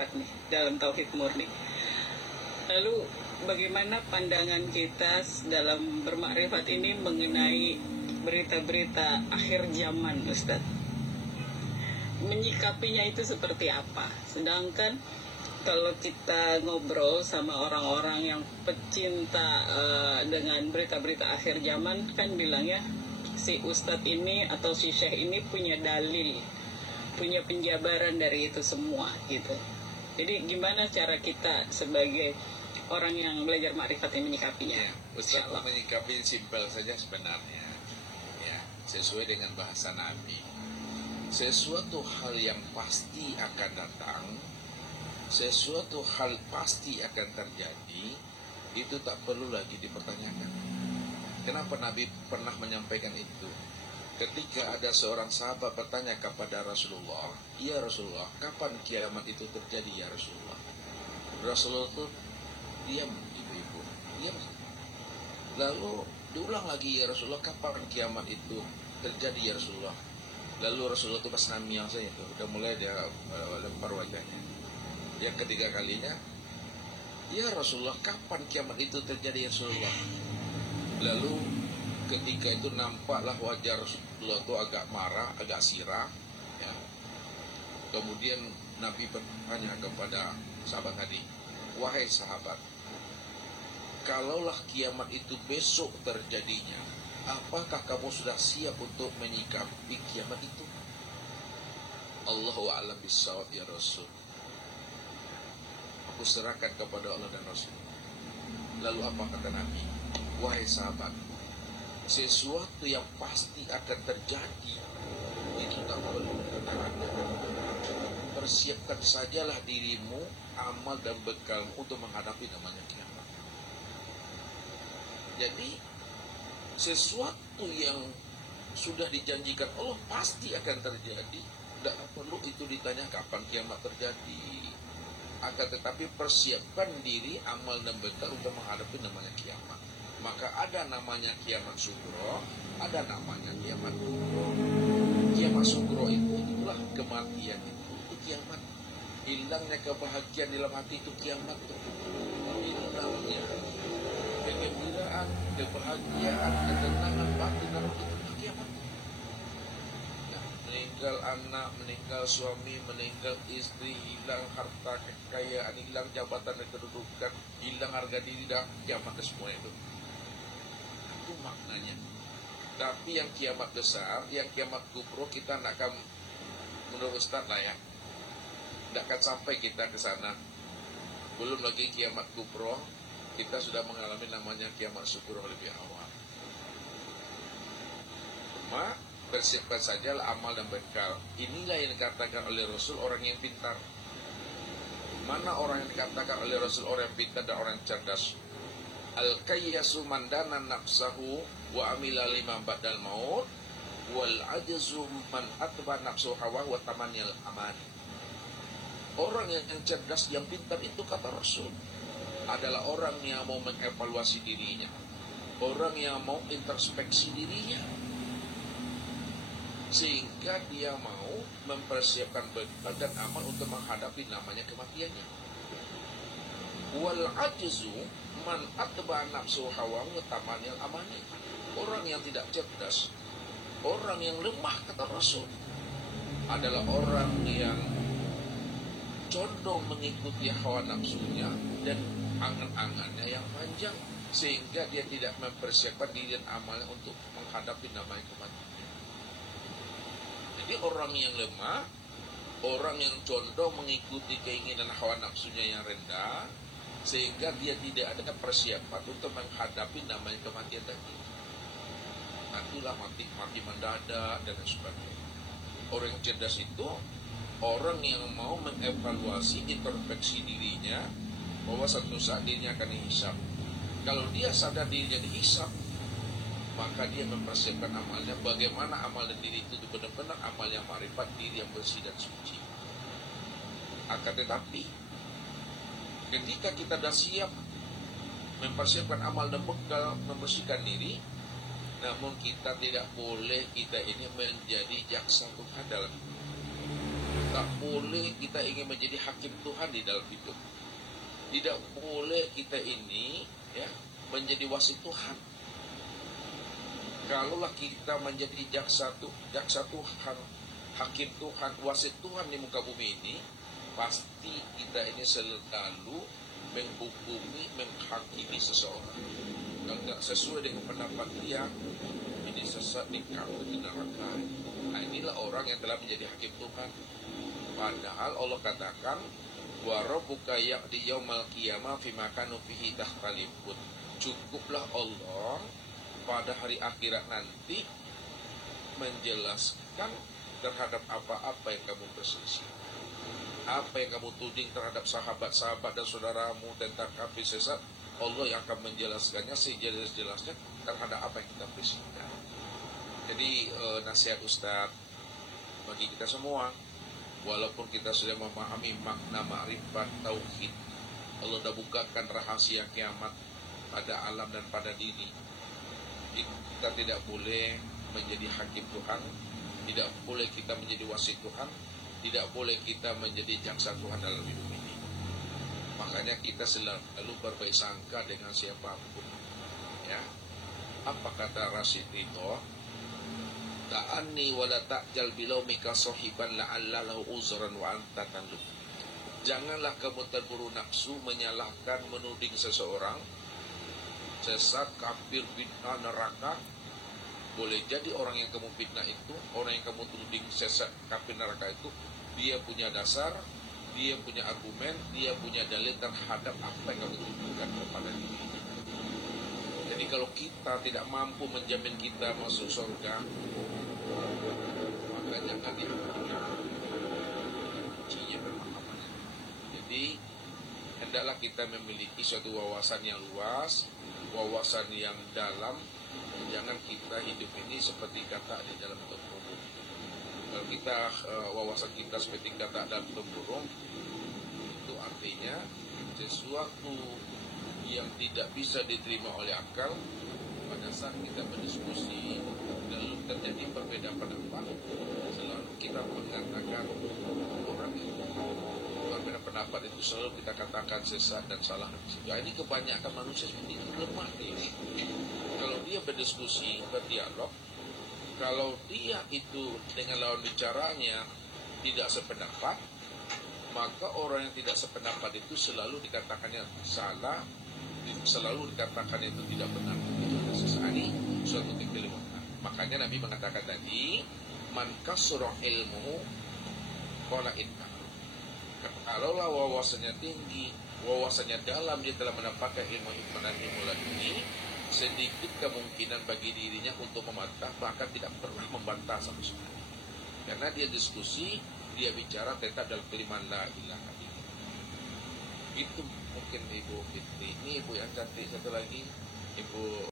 Ma'rifat nih, dalam Tauhid Murni. Lalu bagaimana pandangan kita dalam bermakrifat ini mengenai berita-berita akhir zaman, Ustaz? Menyikapinya itu seperti apa? Sedangkan kalau kita ngobrol sama orang-orang yang pecinta dengan berita-berita akhir zaman, kan bilangnya si Ustadz ini atau si Syekh ini punya dalil, punya penjabaran dari itu semua gitu. Jadi gimana cara kita sebagai orang yang belajar makrifat ini menyikapinya? Ya, Ustadz menyikapi simpel saja sebenarnya, ya, sesuai dengan bahasa Nabi. Sesuatu hal yang pasti akan datang, sesuatu hal pasti akan terjadi, itu tak perlu lagi dipertanyakan. Kenapa Nabi pernah menyampaikan itu? Ketika ada seorang sahabat bertanya kepada Rasulullah, "Ya Rasulullah, kapan kiamat itu terjadi ya Rasulullah?" Rasulullah itu diam, ibu-ibu, diam. Lalu diulang lagi, "Ya Rasulullah, kapan kiamat itu terjadi ya Rasulullah?" Lalu Rasulullah itu pas namiang saja itu, udah mulai dia lempar wajahnya. Yang ketiga kalinya, "Ya Rasulullah, kapan kiamat itu terjadi ya Rasulullah?" Lalu ketika itu nampaklah wajah Rasulullah itu agak marah, agak sirah, ya. Kemudian Nabi bertanya kepada sahabat tadi, "Wahai sahabat, kalaulah kiamat itu besok terjadinya, apakah kamu sudah siap untuk menyikapi kiamat itu?" Allahu a'lam bissawab ya Rasul. Aku serahkan kepada Allah dan Rasul. Lalu apa kata Nabi? "Wahai sahabat, sesuatu yang pasti akan terjadi itu tak perlu ditanya. Persiapkan sajalah dirimu, amal dan bekalmu untuk menghadapi namanya kiamat." Jadi sesuatu yang sudah dijanjikan Allah pasti akan terjadi. Tidak perlu itu ditanya kapan kiamat terjadi. Akan tetapi persiapkan diri, amal dan bekal untuk menghadapi namanya kiamat. Maka ada namanya kiamat sugro, ada namanya kiamat kubro. Kiamat sugro itulah kematian itu kiamat. Hilangnya kebahagiaan dalam hati itu kiamat. Hilangnya kegembiraan, kebahagiaan, ketenangan batin dalam itu kiamat. Ya, meninggal anak, meninggal suami, meninggal istri, hilang harta kekayaan, hilang jabatan dan kedudukan, hilang harga diri, dah kiamat semua itu. Itu maknanya. Tapi yang kiamat besar, yang kiamat kubro, kita tidak akan, menurut Ustaz lah ya, tidak akan sampai kita ke sana. Belum lagi kiamat kubro, kita sudah mengalami namanya kiamat sugro lebih awal. Cuma persiapkan sajalah amal dan bekal. Inilah yang dikatakan oleh Rasul orang yang pintar. Mana orang yang dikatakan oleh Rasul orang yang pintar dan orang yang cerdas? Al-kayyasu mandana nafsahu wa amila lima ba'dal maut wal ajzu man atba nafsu hawa wa tamanniyal aman. Orang yang cerdas, yang pintar itu kata Rasul adalah orang yang mau mengevaluasi dirinya, orang yang mau introspeksi dirinya, sehingga dia mau mempersiapkan bekal dan amal untuk menghadapi namanya kematiannya. Wal ajzu man atba nafsu hawa wa tamanniyal amani. Orang yang tidak cerdas, orang yang lemah kata Rasul adalah orang yang condong mengikuti hawa nafsunya dan angan-angannya yang panjang, sehingga dia tidak mempersiapkan diri dan amalnya untuk menghadapi namanya kematian. Jadi orang yang lemah, orang yang condong mengikuti keinginan hawa nafsunya yang rendah, sehingga dia tidak ada persiapan untuk menghadapi namanya kematian tadi. Nantilah mati mendadak dan sebagainya. Orang yang cerdas itu orang yang mau mengevaluasi, introspeksi dirinya, bahwa satu saat dirinya akan dihisab. Kalau dia sadar dirinya dihisab, maka dia mempersiapkan amalnya. Bagaimana amal diri itu benar-benar amal yang ma'rifat, diri yang bersih dan suci. Akan tetapi ketika kita sudah siap mempersiapkan amal dan bekal, membersihkan diri, namun kita tidak boleh kita ini menjadi jaksa Tuhan dalam hidup. Tak boleh kita ingin menjadi hakim Tuhan di dalam hidup. Tidak boleh kita ini ya menjadi wasit Tuhan. Kalaulah kita menjadi jaksa Tuhan, hakim Tuhan, wasit Tuhan di muka bumi ini, pasti kita ini selalu menghukumi, menghakimi seseorang. Kalau tidak sesuai dengan pendapat dia, ini sesat, dikangkut di neraka. Nah, inilah orang yang telah menjadi hakim Tuhan. Padahal Allah katakan, wa rabbuka yaqdi yaumal qiyamah fima kanu fihi takhtalifun. Cukuplah Allah pada hari akhirat nanti menjelaskan terhadap apa-apa yang kamu perselisih. Apa yang kamu tuding terhadap sahabat-sahabat dan saudaramu tentang kafir sesat, Allah yang akan menjelaskannya sejelas-jelasnya terhadap apa yang kita perselisihkan. Jadi nasihat Ustaz bagi kita semua, walaupun kita sudah memahami makna ma'rifat tauhid, Allah dah bukakan rahasia kiamat pada alam dan pada diri, kita tidak boleh menjadi hakim Tuhan, tidak boleh kita menjadi wasit Tuhan, tidak boleh kita menjadi jaksa Tuhan dalam hidup ini. Makanya kita selalu berbaik sangka dengan siapapun. Ya, apa kata Rasid itu? Ta'anni wa la ta'jal bilaumika sahiban la'alla lahu uzran wa anta tanlub. Janganlah kamu terburu nafsu menyalahkan, menuding seseorang sesat, kafir, bid'ah, neraka. Boleh jadi orang yang kamu fitnah itu, orang yang kamu tuding sesat, kafir, neraka itu, dia punya dasar, dia punya argumen, dia punya dalil terhadap apa yang kamu tuduhkan kepada diri. Jadi kalau kita tidak mampu menjamin kita masuk surga, maka jangan diharapkan kuncinya pemahaman. Jadi hendaklah kita memiliki suatu wawasan yang luas, wawasan yang dalam. Jangan kita hidup ini seperti katak di dalam tempurung. Kalau kita wawasan kita seperti katak dalam tempurung, itu artinya sesuatu yang tidak bisa diterima oleh akal. Pada saat kita berdiskusi lalu terjadi perbedaan pendapat, selalu kita mengatakan orang itu berbeda pendapat itu selalu kita katakan sesat dan salah. Ya, ini kebanyakan manusia seperti itu, lemah ini. Kalau dia berdiskusi, berdialog, kalau dia itu dengan lawan bicaranya tidak sependapat, maka orang yang tidak sependapat itu selalu dikatakannya salah, selalu dikatakannya itu tidak benar. Ini suatu kekeliruan. Makanya Nabi mengatakan tadi, man kasura ilmu qala inna. Kalaulah wawasannya tinggi, wawasannya dalam, dia telah mendapatkan ilmu hikmah dan ilmu laduni, sedikit kemungkinan bagi dirinya untuk membantah, bahkan tidak pernah membantah sama sekali. Karena dia diskusi, dia bicara tetap dalam kalimat la ilaha illallah. Itu mungkin Ibu Fitri. Ini Ibu yang cantik satu lagi, Ibu